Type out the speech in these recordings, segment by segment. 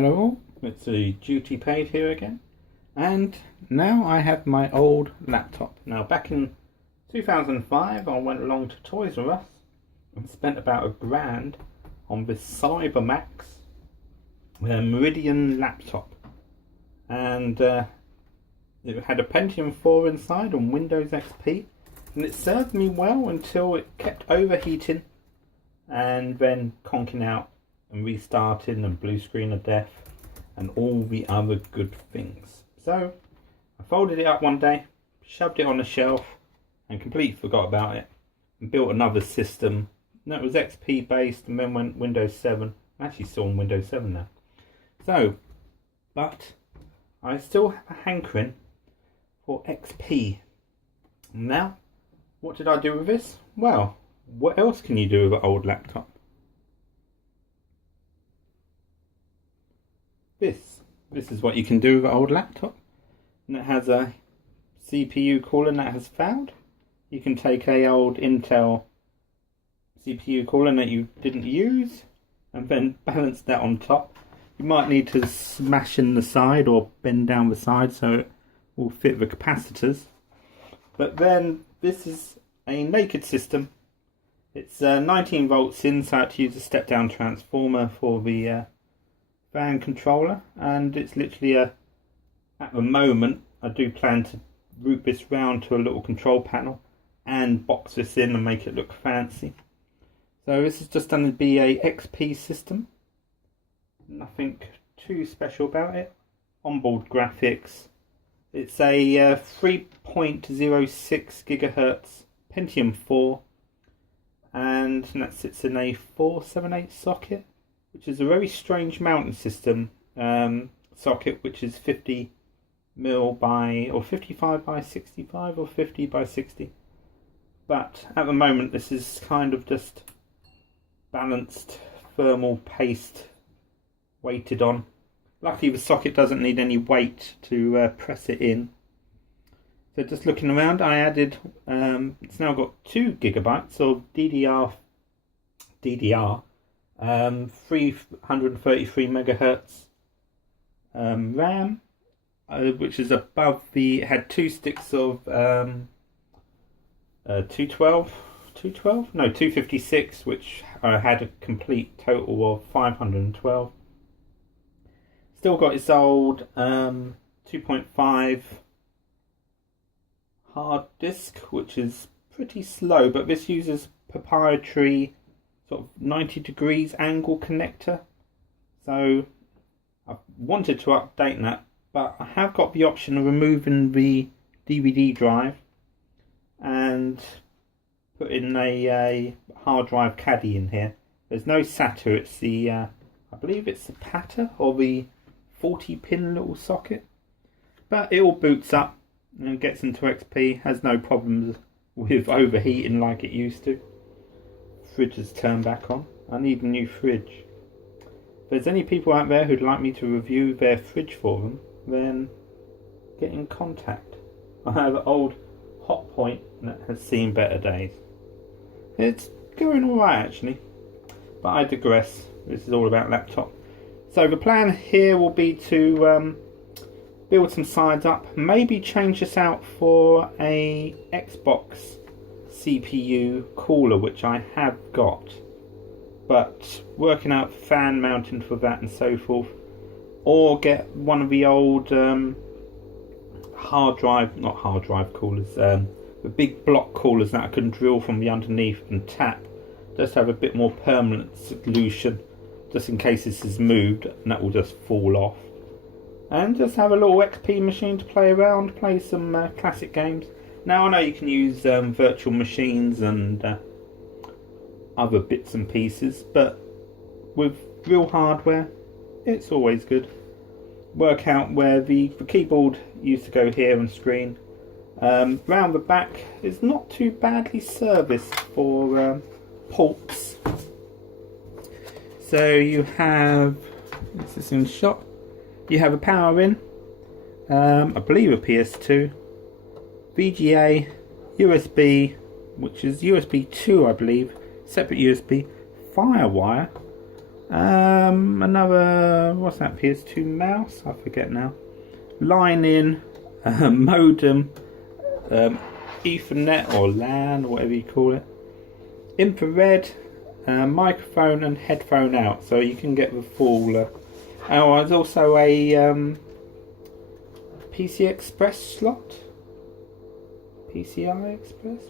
Hello all, it's the Duty Paid here again, and now I have my old laptop. Now back in 2005 I went along to Toys R Us and spent about £1,000 on this CyberMax Meridian laptop, and it had a Pentium 4 inside on Windows XP, and it served me well until it kept overheating and then conking out and restarting and blue screen of death and all the other good things. So I folded it up one day, shoved it on a shelf and completely forgot about it, and built another system that was XP based, and then went Windows 7. I'm actually still on Windows 7 now. So, but I still have a hankering for XP. Now, what did I do with this? Well, what else can you do with an old laptop? This is what you can do with an old laptop. And it has a CPU cooler that has failed. You can take a old Intel CPU cooler that you didn't use and then balance that on top. You might need to smash in the side or bend down the side so it will fit the capacitors. But then this is a naked system. It's 19 volts in, so I had to use a step down transformer for the fan controller, and it's literally at the moment I do plan to route this round to a little control panel and box this in and make it look fancy. So this is just going to be a XP system, nothing too special about it. Onboard graphics, it's a 3.06 gigahertz Pentium 4, and that sits in a 478 socket, which is a very strange mounting system socket, which is 50 mil by, or 55 by 65 or 50 by 60. But at the moment this is kind of just balanced thermal paste weighted on. Luckily the socket doesn't need any weight to press it in. So just looking around, I added, it's now got 2 gigabytes of DDR 333 megahertz RAM, which is above the, it had 2 sticks of 256, which had a complete total of 512. Still got its old 2.5 hard disk, which is pretty slow, but this uses proprietary sort of 90 degrees angle connector. So I wanted to update that, but I have got the option of removing the DVD drive and putting a hard drive caddy in here. There's no SATA, it's the I believe it's the PATA, or the 40 pin little socket, but it all boots up and gets into XP, has no problems with overheating like it used to. Fridge is turned back on. I need a new fridge. If there's any people out there who'd like me to review their fridge for them, then get in contact. I have an old Hotpoint that has seen better days. It's going alright actually, but I digress. This is all about laptop. So the plan here will be to build some sides up, maybe change this out for a Xbox CPU cooler, which I have got, but working out fan mounting for that and so forth, or get one of the old not hard drive coolers, the big block coolers that I can drill from the underneath and tap, just have a bit more permanent solution, just in case this is moved and that will just fall off, and just have a little XP machine to play around, play some classic games. Now I know you can use virtual machines and other bits and pieces, but with real hardware it's always good. Work out where the keyboard used to go here and screen. Round the back is not too badly serviced for ports. So you have, this is in shot, you have a power in, I believe a PS2, VGA, USB, which is USB 2 I believe, separate USB, Firewire, Another, what's that, PS2 mouse? I forget now. Line in, modem, Ethernet or LAN or whatever you call it. Infrared, microphone and headphone out, so you can get the full. Oh, there's also a PC Express slot, PCI Express,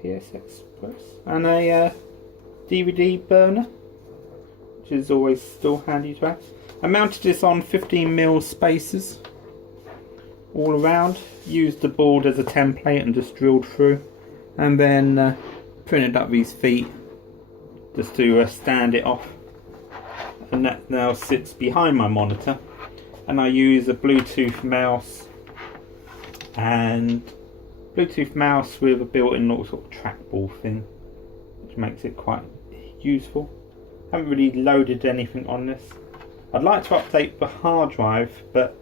PS Express, and a DVD burner, which is always still handy to have. I mounted this on 15mm spacers all around, used the board as a template and just drilled through, and then printed up these feet just to stand it off, and that now sits behind my monitor. And I use a Bluetooth mouse with a built-in little sort of trackball thing, which makes it quite useful. Haven't really loaded anything on this. I'd like to update the hard drive, but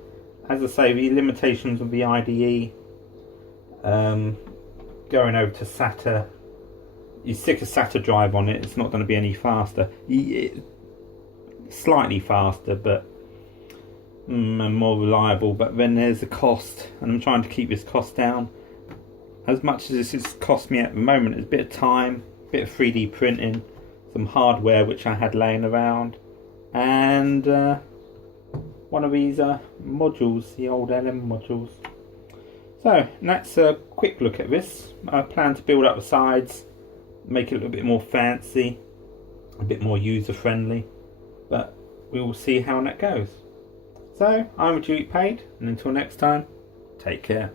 as I say, the limitations of the IDE, going over to SATA, you stick a SATA drive on it, it's not going to be any faster. Slightly faster, but and more reliable. But then there's the cost, and I'm trying to keep this cost down. As much as this has cost me at the moment, it's a bit of time, a bit of 3D printing, some hardware which I had laying around, and one of these modules, the old LM modules. So that's a quick look at this. I plan to build up the sides, make it a little bit more fancy, a bit more user friendly, but we will see how that goes. So I'm Duke Paid, and until next time, take care.